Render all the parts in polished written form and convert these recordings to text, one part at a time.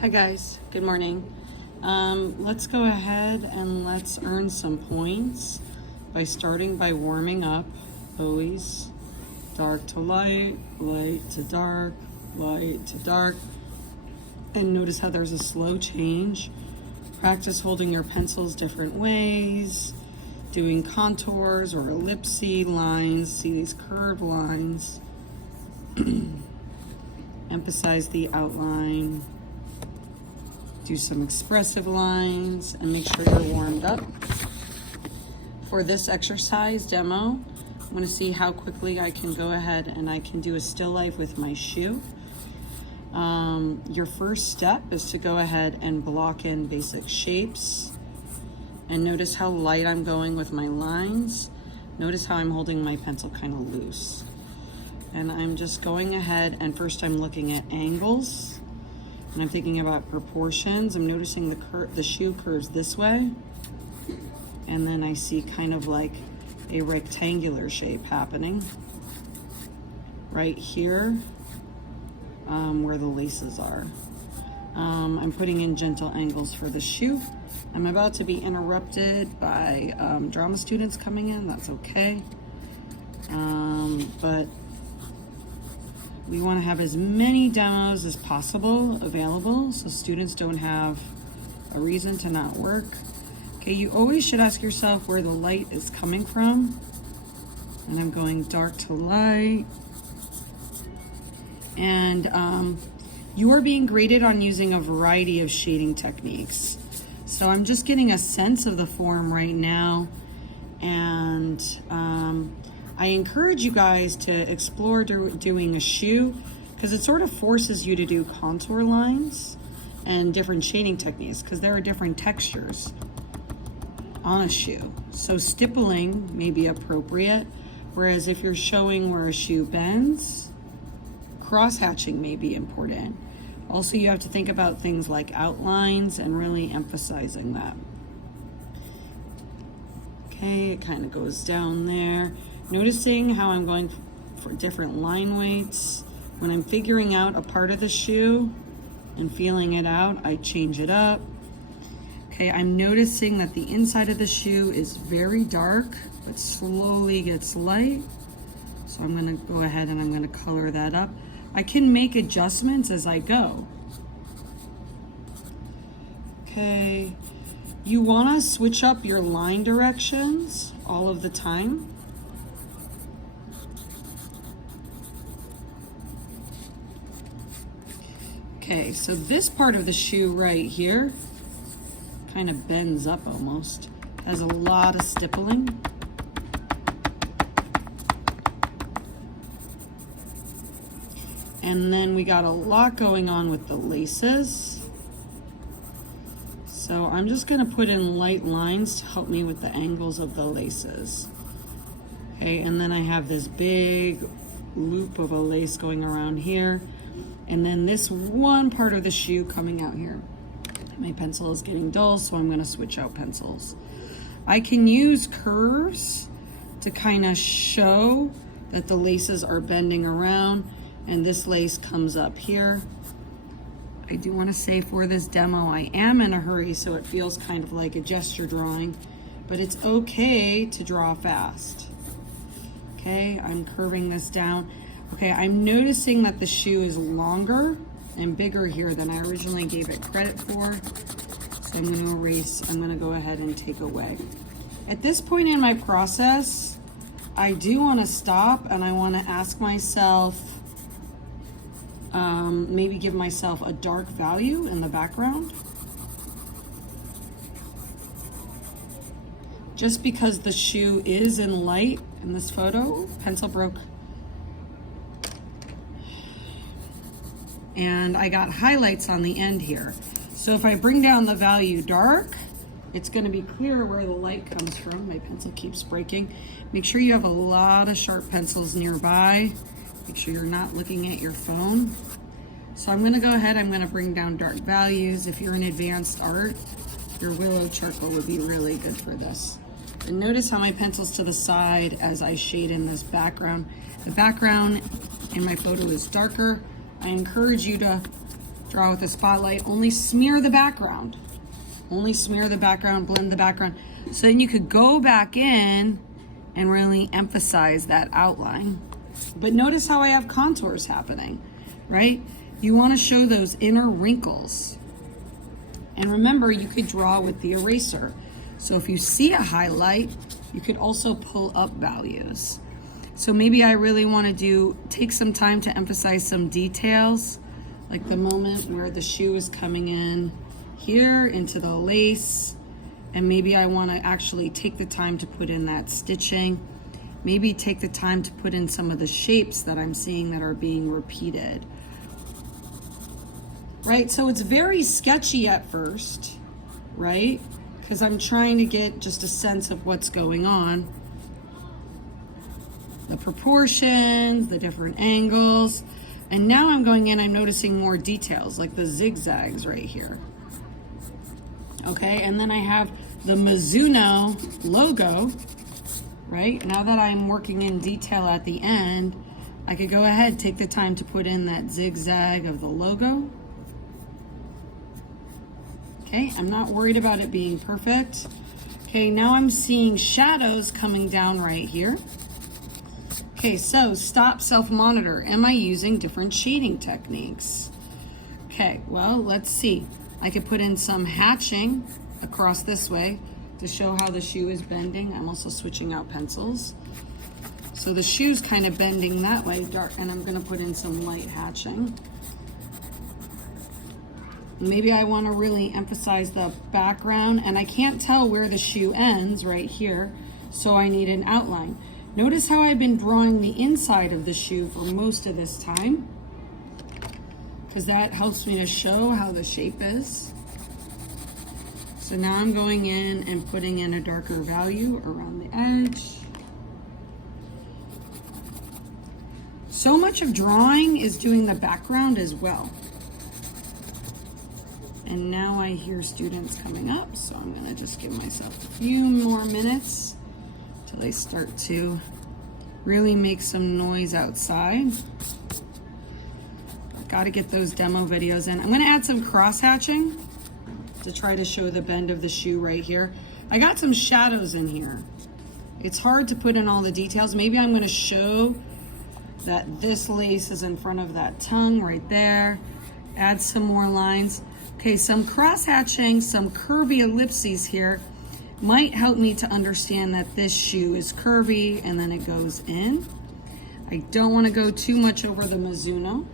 Hi guys, good morning. Let's go ahead and let's earn some points by starting by warming up. Always dark to light, light to dark, light to dark. And notice how there's a slow change. Practice holding your pencils different ways, doing contours or ellipse lines. See these curved lines. Emphasize the outline. Do some expressive lines and make sure you're warmed up. For this exercise demo, I'm going to see how quickly I can go ahead and I can do a still life with my shoe. Your first step is to go ahead and block in basic shapes. And notice how light I'm going with my lines. Notice how I'm holding my pencil kind of loose. And I'm just going ahead and first I'm looking at angles. And I'm thinking about proportions. I'm noticing the shoe curves this way. And then I see kind of like a rectangular shape happening right here where the laces are. I'm putting in gentle angles for the shoe. I'm about to be interrupted by drama students coming in. That's okay. But we want to have as many demos as possible available so students don't have a reason to not work. Okay, you always should ask yourself where the light is coming from. And I'm going dark to light. And you are being graded on using a variety of shading techniques. So I'm just getting a sense of the form right now. And I encourage you guys to explore doing a shoe because it sort of forces you to do contour lines and different shading techniques because there are different textures on a shoe. So stippling may be appropriate, whereas if you're showing where a shoe bends, cross-hatching may be important. Also, you have to think about things like outlines and really emphasizing that. Okay, it kind of goes down there. Noticing how I'm going for different line weights. When I'm figuring out a part of the shoe and feeling it out, I change it up. Okay, I'm noticing that the inside of the shoe is very dark, but slowly gets light. So I'm gonna go ahead and I'm gonna color that up. I can make adjustments as I go. Okay, you wanna switch up your line directions all of the time. Okay, so this part of the shoe right here kind of bends up almost. Has a lot of stippling. And then we got a lot going on with the laces. So I'm just gonna put in light lines to help me with the angles of the laces. Okay, and then I have this big loop of a lace going around here. And then this one part of the shoe coming out here. My pencil is getting dull, so I'm gonna switch out pencils. I can use curves to kind of show that the laces are bending around and this lace comes up here. I do wanna say for this demo, I am in a hurry, so it feels kind of like a gesture drawing, but it's okay to draw fast. Okay, I'm curving this down. Okay, I'm noticing that the shoe is longer and bigger here than I originally gave it credit for. So I'm gonna erase, I'm gonna go ahead and take away. At this point in my process, I do wanna stop and I wanna ask myself, maybe give myself a dark value in the background. Just because the shoe is in light in this photo, pencil broke. And I got highlights on the end here. So if I bring down the value dark, it's gonna be clear where the light comes from. My pencil keeps breaking. Make sure you have a lot of sharp pencils nearby. Make sure you're not looking at your phone. So I'm gonna go ahead, I'm gonna bring down dark values. If you're in advanced art, your willow charcoal would be really good for this. And notice how my pencil's to the side as I shade in this background. The background in my photo is darker. I encourage you to Draw with a spotlight, only smear the background. Only smear the background, blend the background. So then you could go back in and really emphasize that outline. But notice how I have contours happening, right? You want to show those inner wrinkles. And remember, you could draw with the eraser. So if you see a highlight, you could also pull up values. So maybe I really want to take some time to emphasize some details, like the moment where the shoe is coming in here into the lace. And maybe I want to actually take the time to put in that stitching. Maybe take the time to put in some of the shapes that I'm seeing that are being repeated. Right, so it's very sketchy at first, right? Because I'm trying to get just a sense of what's going on. The proportions, the different angles. And now I'm going in, I'm noticing more details, like the zigzags right here. Okay, and then I have the Mizuno logo, right? Now that I'm working in detail at the end, I could go ahead, take the time to put in that zigzag of the logo. Okay, I'm not worried about it being perfect. Okay, now I'm seeing shadows coming down right here. Okay, so stop, self-monitor. Am I using different shading techniques? Okay, well, let's see. I could put in some hatching across this way to show how the shoe is bending. I'm also switching out pencils. So the shoe's kind of bending that way, dark, and I'm gonna put in some light hatching. Maybe I want to really emphasize the background, and I can't tell where the shoe ends right here, so I need an outline. Notice how I've been drawing the inside of the shoe for most of this time, because that helps me to show how the shape is. So now I'm going in and putting in a darker value around the edge. So much of drawing is doing the background as well. And now I hear students coming up, so I'm gonna just give myself a few more minutes till they start to really make some noise outside. Gotta get those demo videos in. I'm gonna add some cross hatching to try to show the bend of the shoe right here. I got some shadows in here. It's hard to put in all the details. Maybe I'm gonna show that this lace is in front of that tongue right there. Add some more lines. Okay, some cross hatching, some curvy ellipses here might help me to understand that this shoe is curvy and then it goes in. I don't want to go too much over the Mizuno.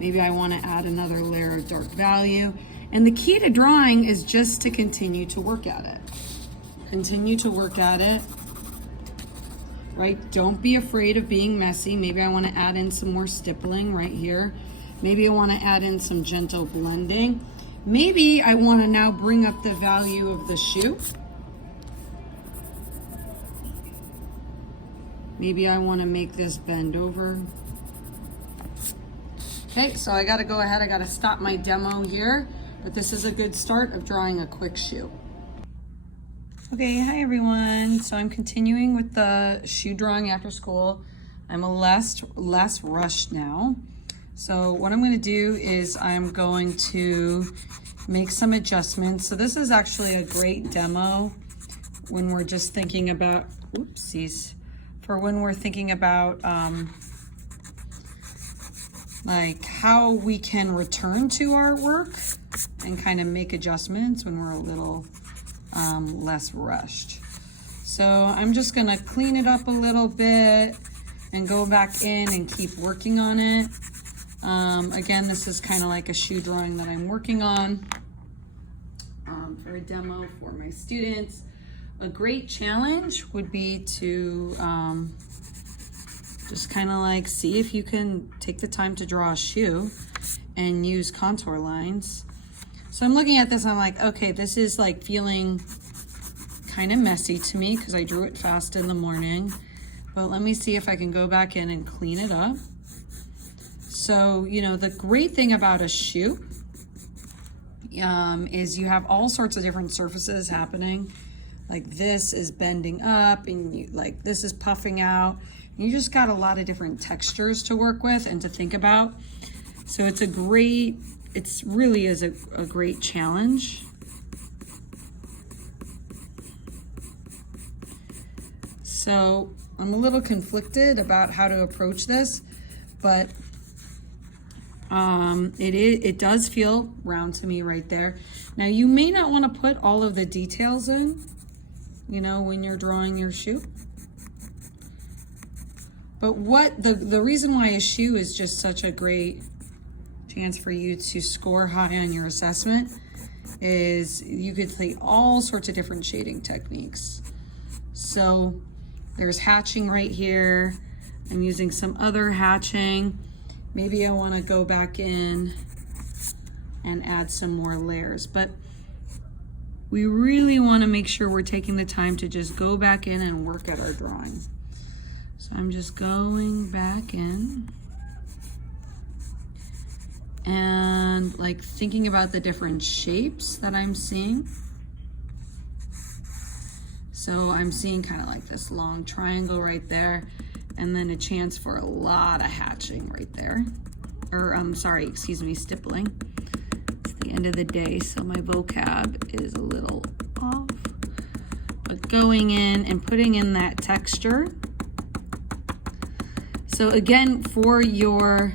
Maybe I want to add another layer of dark value. And the key to drawing is just to continue to work at it. Continue to work at it, right? Don't be afraid of being messy. Maybe I want to add in some more stippling right here. Maybe I want to add in some gentle blending. Maybe I want to now bring up the value of the shoe. Maybe I want to make this bend over. Okay, so I got to go ahead. I got to stop my demo here, but this is a good start of drawing a quick shoe. Okay, hi everyone. So I'm continuing with the shoe drawing after school. I'm less rushed now. So what I'm going to do is I'm going to make some adjustments. So this is actually a great demo when we're just thinking about, oopsies, for when we're thinking about like how we can return to our work and kind of make adjustments when we're a little less rushed. So I'm just going to clean it up a little bit and go back in and keep working on it. Again, this is kind of like a shoe drawing that I'm working on for a demo for my students. A great challenge would be to just kind of like see if you can take the time to draw a shoe and use contour lines. So I'm looking at this, I'm like, okay, this is like feeling kind of messy to me because I drew it fast in the morning, but let me see if I can go back in and clean it up. So, you know, the great thing about a shoe is you have all sorts of different surfaces happening. Like this is bending up and like this is puffing out. You just got a lot of different textures to work with and to think about. So it's a great, it's really is a great challenge. So I'm a little conflicted about how to approach this, but it does feel round to me right there. Now you may not want to put all of the details in, you know, when you're drawing your shoe. But what the reason why a shoe is just such a great chance for you to score high on your assessment is you could play all sorts of different shading techniques. So there's hatching right here. I'm using some other hatching. Maybe I want to go back in and add some more layers, but we really want to make sure we're taking the time to just go back in and work at our drawing. So I'm just going back in and like thinking about the different shapes that I'm seeing. So I'm seeing kind of like this long triangle right there, and then a chance for a lot of hatching right there. Or excuse me, stippling. It's the end of the day, so my vocab is a little off. But going in and putting in that texture. So again, for your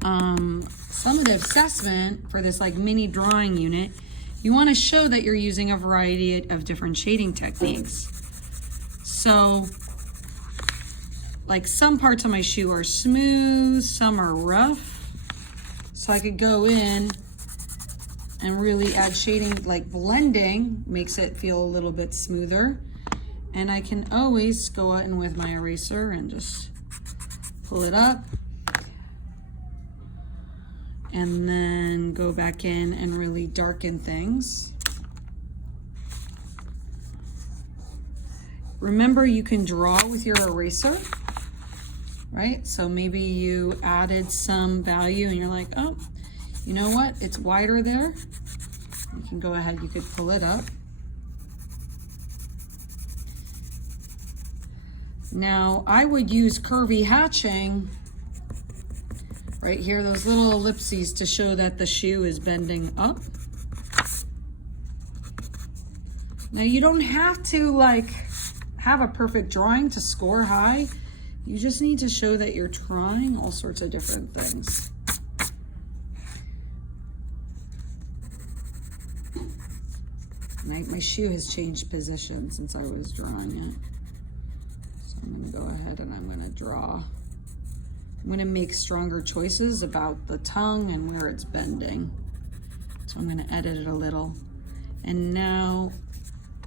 summative assessment for this like mini drawing unit, you want to show that you're using a variety of different shading techniques. So like some parts of my shoe are smooth, some are rough. So I could go in and really add shading, like blending makes it feel a little bit smoother. And I can always go in with my eraser and just pull it up. And then go back in and really darken things. Remember, you can draw with your eraser, right? So maybe you added some value and you're like, oh, you know what? It's wider there. You can go ahead, you could pull it up. Now, I would use curvy hatching right here, those little ellipses to show that the shoe is bending up. Now, you don't have to like have a perfect drawing to score high. You just need to show that you're trying all sorts of different things. My shoe has changed position since I was drawing it. I'm gonna go ahead and I'm gonna draw. I'm gonna make stronger choices about the tongue and where it's bending. So I'm gonna edit it a little. And now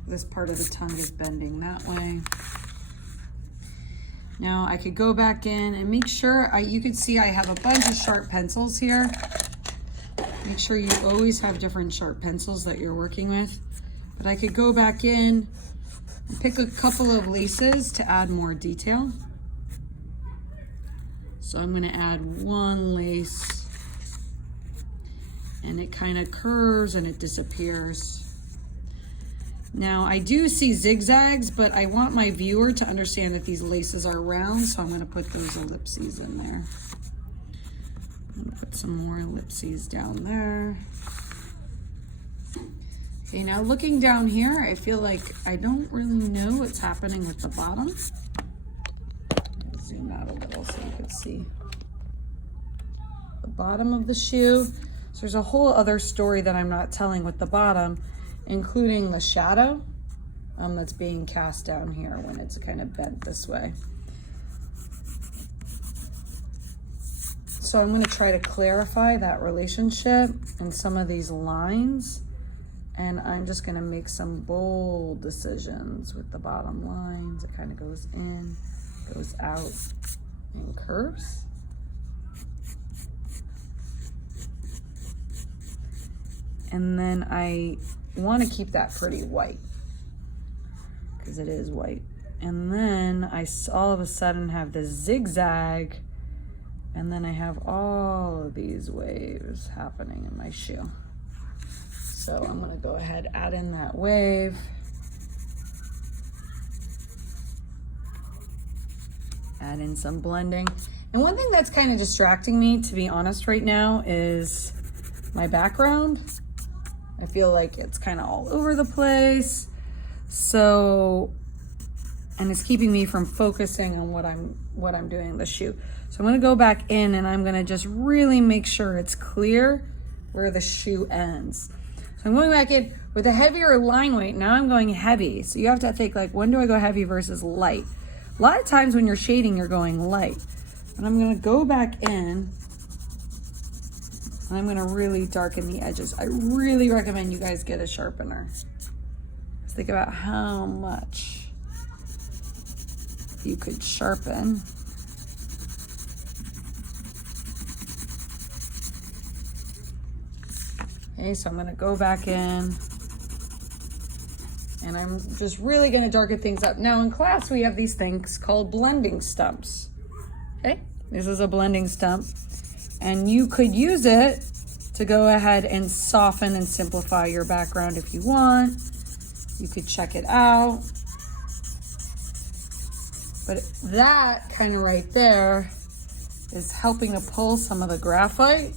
this part of the tongue is bending that way. Now I could go back in and make sure, you could see I have a bunch of sharp pencils here. Make sure you always have different sharp pencils that you're working with. But I could go back in and pick a couple of laces to add more detail. So I'm gonna add one lace and it kind of curves and it disappears. Now I do see zigzags, but I want my viewer to understand that these laces are round, so I'm gonna put those ellipses in there. I'm gonna put some more ellipses down there. Okay, now looking down here, I feel like I don't really know what's happening with the bottom. Zoom out a little so you can see the bottom of the shoe. So there's a whole other story that I'm not telling with the bottom, including the shadow that's being cast down here when it's kind of bent this way. So I'm going to try to clarify that relationship in some of these lines. And I'm just gonna make some bold decisions with the bottom lines. It kind of goes in, goes out, and curves. And then I wanna keep that pretty white, because it is white. And then I all of a sudden have this zigzag, and then I have all of these waves happening in my shoe. So I'm gonna go ahead, add in that wave. Add in some blending. And one thing that's kind of distracting me, to be honest right now, is my background. I feel like it's kind of all over the place. So, and it's keeping me from focusing on what I'm doing in the shoe. So I'm gonna go back in and I'm gonna just really make sure it's clear where the shoe ends. So I'm going back in with a heavier line weight. Now I'm going heavy. So you have to think like, when do I go heavy versus light? A lot of times when you're shading, you're going light. And I'm gonna go back in and I'm gonna really darken the edges. I really recommend you guys get a sharpener. Just think about how much you could sharpen. Okay, so I'm gonna go back in and I'm just really gonna darken things up. Now in class, we have these things called blending stumps. Okay, this is a blending stump. And you could use it to go ahead and soften and simplify your background if you want. You could check it out. But that kind of right there is helping to pull some of the graphite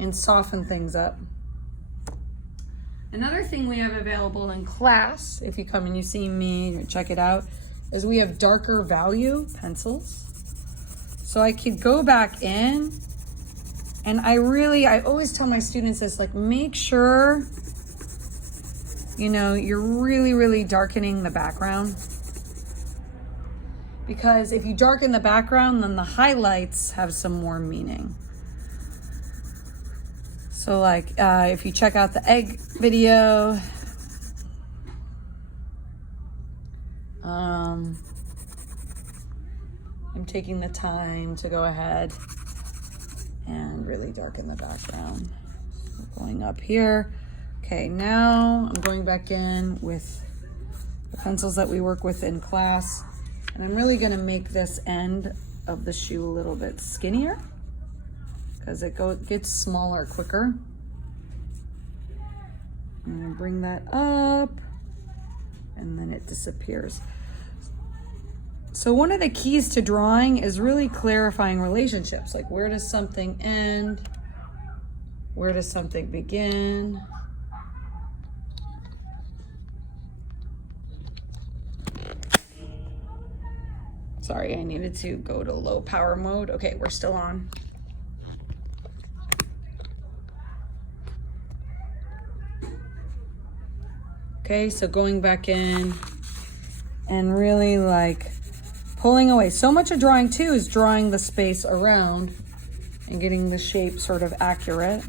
and soften things up. Another thing we have available in class, if you come and you see me or check it out, is we have darker value pencils. So I could go back in and I always tell my students this, like, make sure, you know, you're really darkening the background. Because if you darken the background, then the highlights have some more meaning. So like, if you check out the egg video, I'm taking the time to go ahead and really darken the background. So going up here. Okay, now I'm going back in with the pencils that we work with in class. And I'm really gonna make this end of the shoe a little bit skinnier because it gets smaller quicker. I'm gonna bring that up and then it disappears. So one of the keys to drawing is really clarifying relationships. Like, where does something end? Where does something begin? Sorry, I needed to go to low power mode. Okay, we're still on. Okay, so going back in and really like pulling away. So much of drawing too is drawing the space around and getting the shape sort of accurate.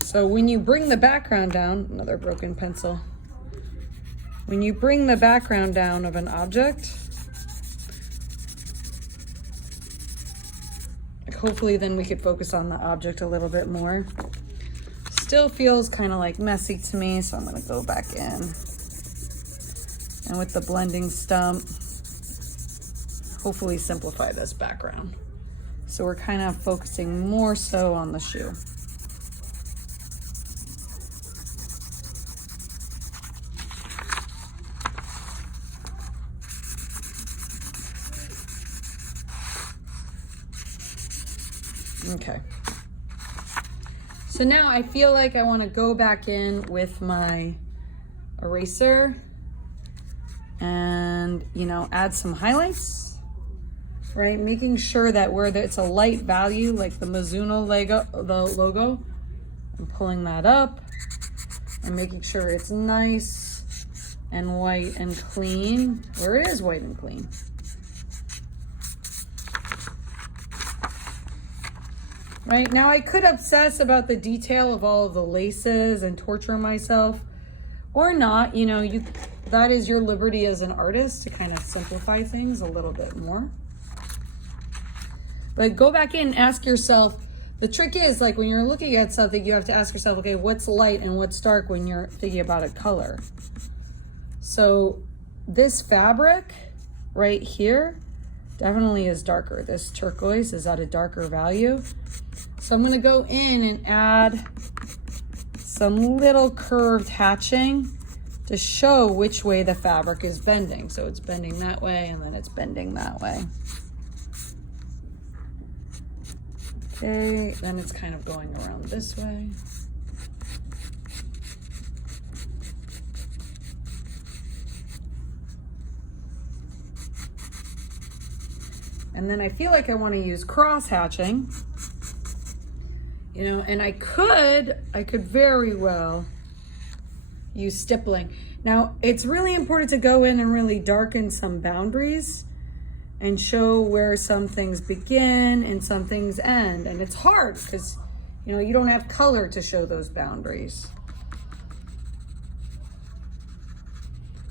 So when you bring the background down, another broken pencil. When you bring the background down of an object, hopefully then we could focus on the object a little bit more. Still feels kind of like messy to me, so I'm gonna go back in. And with the blending stump, hopefully simplify this background. So we're kind of focusing more so on the shoe. Okay. So now I feel like I want to go back in with my eraser and, you know, add some highlights, right? Making sure that where it's a light value, like the Mizuno logo, I'm pulling that up and making sure it's nice and white and clean, where it is white and clean. Right, now I could obsess about the detail of all of the laces and torture myself, or not, you know, that is your liberty as an artist to kind of simplify things a little bit more. But go back in and ask yourself, the trick is, like, when you're looking at something, you have to ask yourself, okay, what's light and what's dark when you're thinking about a color? So this fabric right here definitely is darker. This turquoise is at a darker value. So I'm gonna go in and add some little curved hatching to show which way the fabric is bending. So it's bending that way and then it's bending that way. Okay, then it's kind of going around this way. And then I feel like I want to use cross hatching, you know, and I could very well use stippling. Now, it's really important to go in and really darken some boundaries and show where some things begin and some things end. And it's hard because, you know, you don't have color to show those boundaries.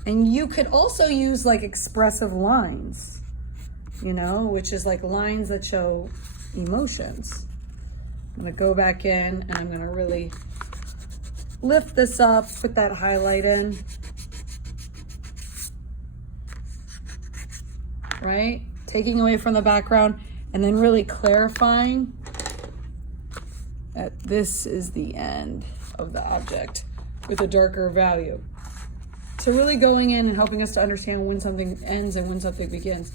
And you could also use like expressive lines, you know, which is like lines that show emotions. I'm gonna go back in and I'm gonna really lift this up, put that highlight in, right? Taking away from the background and then really clarifying that this is the end of the object with a darker value. So really going in and helping us to understand when something ends and when something begins.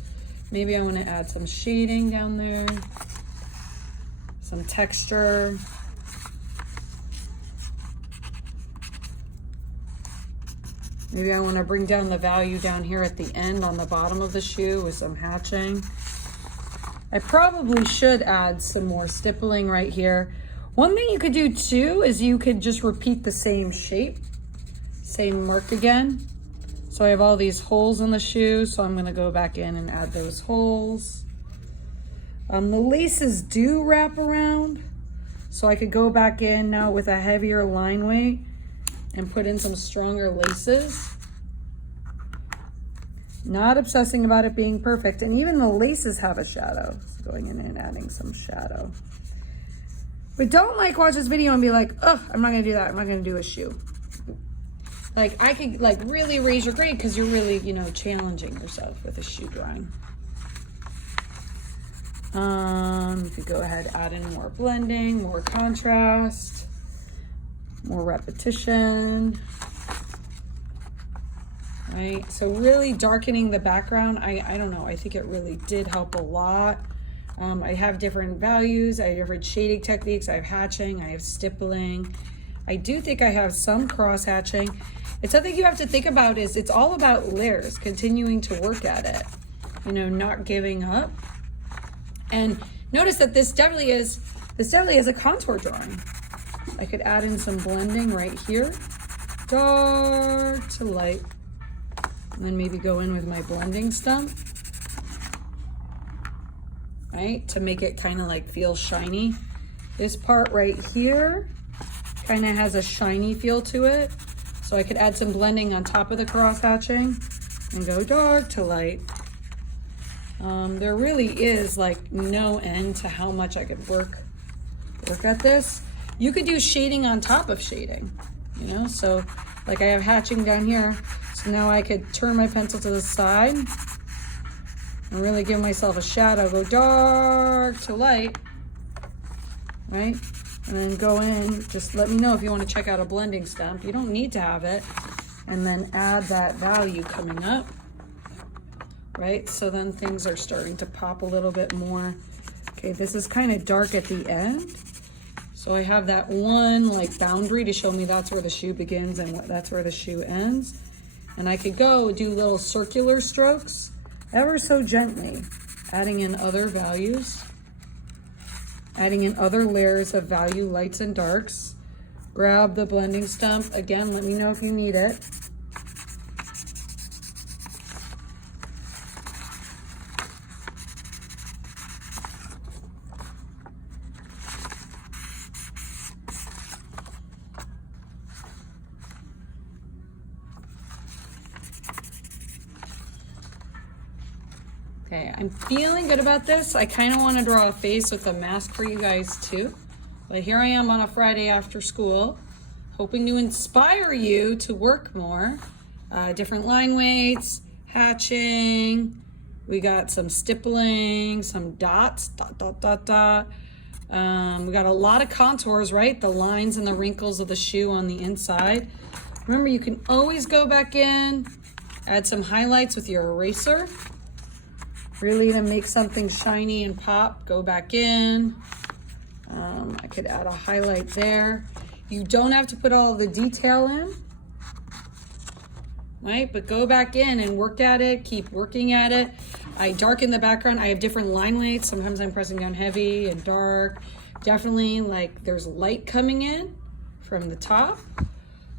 Maybe I want to add some shading down there, some texture. Maybe I want to bring down the value down here at the end on the bottom of the shoe with some hatching. I probably should add some more stippling right here. One thing you could do too is you could just repeat the same shape, same mark again. So I have all these holes in the shoe, so I'm going to go back in and add those holes. The laces do wrap around, so I could go back in now with a heavier line weight and put in some stronger laces. Not obsessing about it being perfect, and even the laces have a shadow. So going in and adding some shadow. But don't like watch this video and be like, oh, I'm not gonna do that. I'm not gonna do a shoe. Like I could like really raise your grade because you're really, you know, challenging yourself with a shoe drawing. You could go ahead, add in more blending, more contrast, more repetition, right? So really darkening the background, I don't know, I think it really did help a lot. I have different values, I have different shading techniques, I have hatching, I have stippling. I do think I have some cross hatching. It's something you have to think about is it's all about layers, continuing to work at it, you know, not giving up. And notice that this definitely is a contour drawing. I could add in some blending right here, dark to light, and then maybe go in with my blending stump, right, to make it kind of like feel shiny. This part right here kind of has a shiny feel to it. So I could add some blending on top of the cross hatching and go dark to light. There really is like no end to how much I could work at this. You could do shading on top of shading, you know? So like I have hatching down here. So now I could turn my pencil to the side and really give myself a shadow, go dark to light, right? And then go in, just let me know if you want to check out a blending stump. You don't need to have it. And then add that value coming up, right? So then things are starting to pop a little bit more. Okay, this is kind of dark at the end. So I have that one like boundary to show me that's where the shoe begins and that's where the shoe ends. And I could go do little circular strokes ever so gently, adding in other values. Adding in other layers of value, lights and darks. Grab the blending stump. Again, let me know if you need it. Okay, I'm feeling good about this. I kind of want to draw a face with a mask for you guys too. But here I am on a Friday after school, hoping to inspire you to work more. Different line weights, hatching. We got some stippling, some dots, dot, dot, dot, dot. We got a lot of contours, right? The lines and the wrinkles of the shoe on the inside. Remember, you can always go back in, add some highlights with your eraser. Really to make something shiny and pop, go back in. I could add a highlight there. You don't have to put all the detail in, right? But go back in and work at it, keep working at it. I darken the background. I have different line weights. Sometimes I'm pressing down heavy and dark. Definitely like there's light coming in from the top.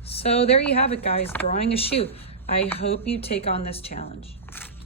So there you have it, guys, drawing a shoe. I hope you take on this challenge.